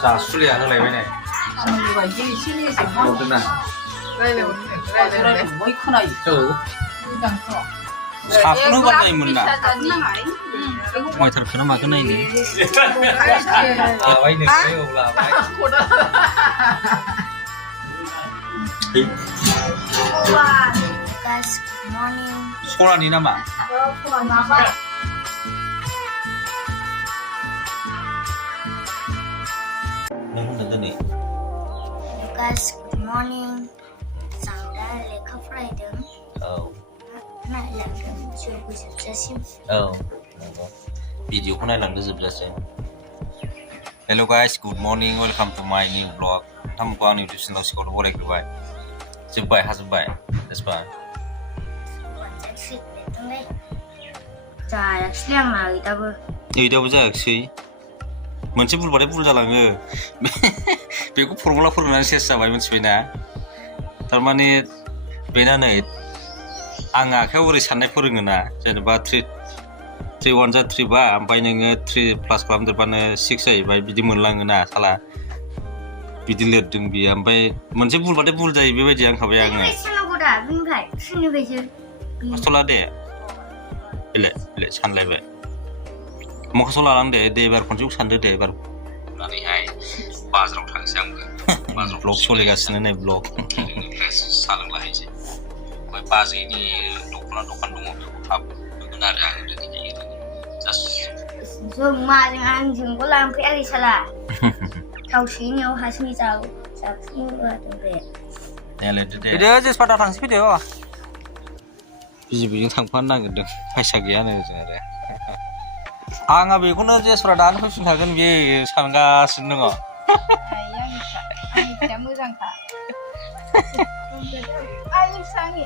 자, 술이야, 흘러야네. 이거 이게 신이지. 어떠나? 그래야 되거든요. 그래야 되는데. 뭐이 크나 이. 저거. 일단 커. 사수는 간다 이문나. 응. ngoài thật nó mà cái này này à vậy này cái là vậy Guys, good morning. 소란이 남아 nó không được cái này Guys, good morning. Sáng ra lấy cà phê đứng. Này là cái chiều của chị Sim. video hôm nay lần thứ 10 hello guys good morning welcome to my new vlog tham quan nutrition lo sikol boleh kebai sebai hasbai despa 자, 시장 나이다 그. 여기다 보자 역시 मोनसे बुलबाथाय बुल जालाङो बेखौ formula फोरोंनानै सेस जाबाय मिथिबायना थारमाने बेना नै आं आखायाव ओरै साननाय फोरोङोना जेनेबा 3 1 जा 3 बा ओमफ्राय नोङो 3 प्लास खालामदेरबानो 6 जाहैबाय बिदि मोनलाङोना साला बिदि लिरदों बियो ओमफ्राय मोनसे बुलबाथाय बुल जायो बेबायदि आंखाबाय आङो खस्थ' ला दे बेले सानलायबाय मा खस्थ' लानां दे एबार खनसेखौ सानदो दे एबार होननानैहाय बाजाराव थांसै आंबो बाजाराव ब्लग सोलिगासिनो नै ब्लग साहा लोंलाहैसै ओमफ्राय बाजैनि दख'ना दखान दङ बेखौ थाब होगोन आरो आं दिनै जों माजों आंजोंबो लांफैयाखै साला थावसेनियाव हारसिङै जाबसिनबोदों बे फैदो जेसपाटाव थांसै फैदो बिजिबिजों थांफानो नागिरदों फैसा गैयानो ओजों आरो आंहा बेखौनो जेसपाटा दानो फैफिनखागोन बियो सानगासिनो दङ आंनि फिसाया मोजांखा आंनि फिसानि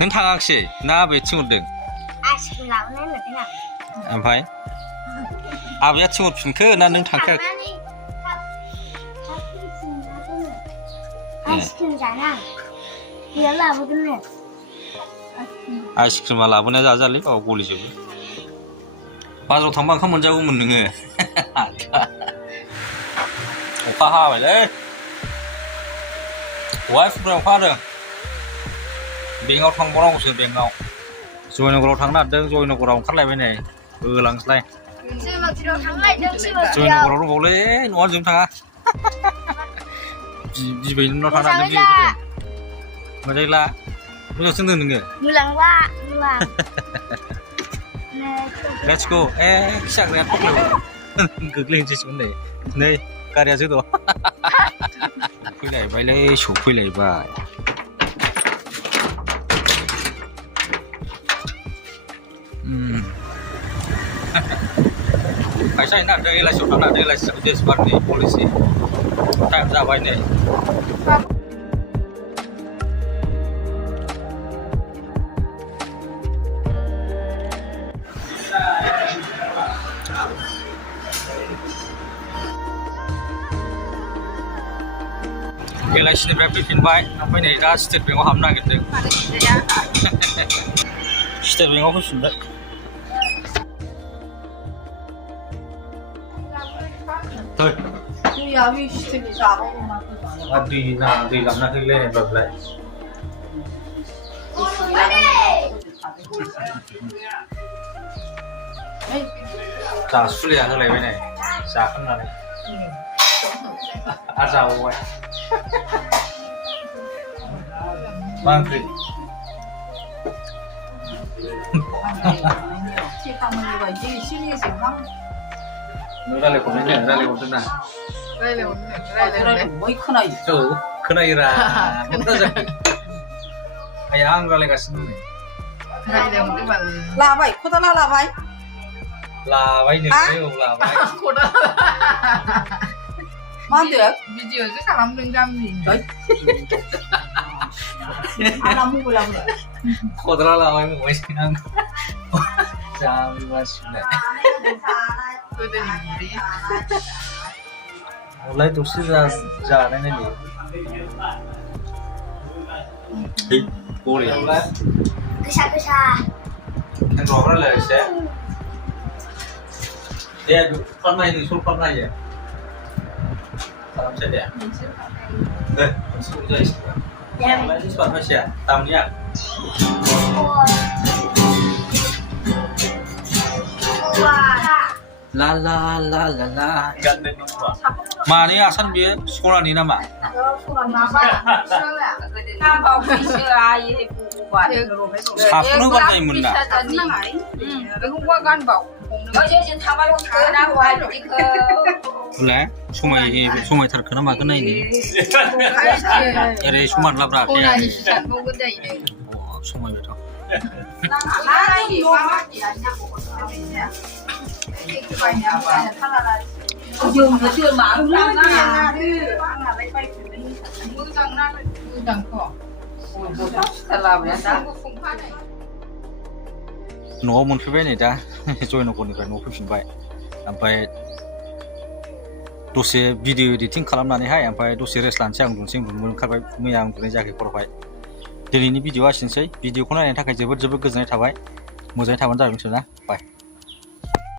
नों थाङाखिसै ना आबै थिनहरदों आइसक्रिम लाबोनाय होनदों ना ओमफ्राय आबैया थिनहरफिनखो ना नों थांखायाखै आइसक्रिम जाना बेयाव लाबोगोननो आइसक्रिमा लाबोनाया जाजालै बाव गलिजोबो बाजाराव थांबा ओंखाम मोनजागौमोन नोङो अखा हाबायलै दहाय फुंनिफ्राय अखा हादों बेंकआव थांबावनांगौसो बेंकआव जयनगराव थांनो नागिरदों जयनगराव ओंखारलायबाय नै होलांसैलाय जयनगराव दंबावलै न'आ जों थाङा बिबैनाव थांनो नागिरदों बिबैफोरजों मोजांला मोजां सोंदों नोङो मुलांबा Let's go खिसाग्राया थख्लायबाय गोग्लैनोसैमोन नै गारियासो दं फैलायबायलै सफैलायबाय फैसा हैनो नागिरदों एलआइसिआव थांनो नागिरदों एलआइसिआव जेसपारनि पलिसि टाइम जाबाय नै एलआइसिनिफ्राय फैफिनबाय ओमफ्राय नै दा स्टेट बेंकआव हाबनो नागिरदों स्टेट बेंकआव फैफिनबाय दैया बिसिथिं जाबावगौमोन दै लाबनाखैलै बाबलाय दा सुलिया होलायबाय नै जाखांनानै आरो जाबावबाय मा ओंख्रि खामानि가 이게 신이지 막 नों रायलायहरदों ना 그래야 되는데 뭐이 크나 이. 저거 खोनायोरा आया आं रायलायगासिनो नै 그래야 되는데 말 लाबाय खदाला लाबाय लाबाय नोङो लाबाय मा होनदों 비디오에서 사람들 잠이 आंना मबाइलाबो खदाला लाबाय बुंबायसै आं जाबायबासिनो 그들이 우리 원래 दसे जानाय नायदो गलिया गोसा Thằng rõ đó là sẽ Đây con này thì số con này vậy Tao sẽ đẹp Đây, con xuống đây Lấy cái con nó sẽ tao nhé La la la la la Gần đến đúng không Mà này 아산 비에 소란이 남아 Nam bảo khi xưa ai thì phụ quả thì rồi mới rồi. 사프는 관장이 묻나 Cái hôm qua con bảo Bây giờ chúng ta phải cứ đang hoài thì cứ 그래? 소마이 탈 그나마 끝나있네 cái 에레 소만 랍라 cô này thì chẳng không có dậy được. 소마이 베터 ai thì qua thì anh nhắc của Cái bài nào là thằng là dùng nó chưa mà không làm ra mưa chẳng ra mưa chẳng khó. thật là vậy đó. Không có phùng phát này. न'आव मोनफैबाय नै दा जय नगरनिफ्राय न'आव फैफिनबाय ओमफ्राय दसे video editing खालामनानैहाय ओमफ्राय दसे रेस्ट लानोसै आं उन्दुनो ओंखारबाय मैया उन्दुनाय जायाखै खर'हाय दिनैनि भिडिअआ एसेनोसै भिडिअखौ नायनायनि थाखाय जोबोद जोबोद गोजोननाय थाबाय मोजाङै थाबानो जाबाय मिथिबाय ना बाय